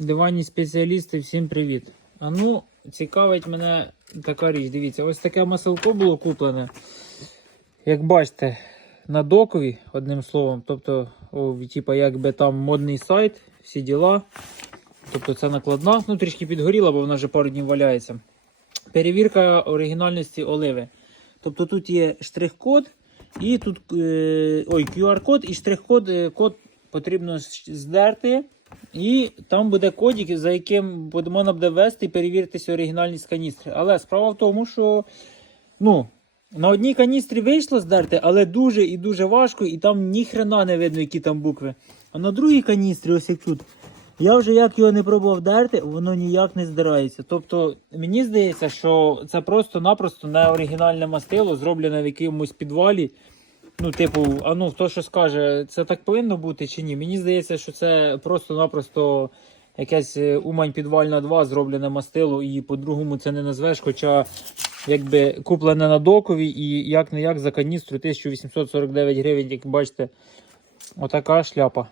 Диванні спеціалісти, всім привіт. А ну, цікавить мене така річ. Дивіться, ось таке маселко було куплене. Як бачите, на докові, одним словом. Тобто, о, типа, якби там модний сайт, всі діла. Тобто це накладна, ну трішки підгоріла, бо вона вже пару днів валяється. Перевірка оригінальності оливи. Тобто тут є штрих-код, і тут е, ой, QR-код і штрих-код е, код потрібно здерти. І там буде кодик, за яким можна буде ввести і перевіритися оригінальність каністри. Але справа в тому, що ну, на одній каністрі вийшло здерти, але дуже і дуже важко, і там ні хрена не видно, які там букви. А на другій каністрі, ось як тут, я вже як його не пробував дерти, воно ніяк не здирається. Тобто, мені здається, що це просто-напросто не оригінальне мастило, зроблене в якомусь підвалі. Ну, типу, а ну хто що скаже, це так повинно бути чи ні? Мені здається, що це просто-напросто якась е, Умань підвальна 2 зроблене мастило, і по-другому це не назвеш, хоча якби куплене на докові і як не як за каністру 1849 гривень, як бачите, отака шляпа.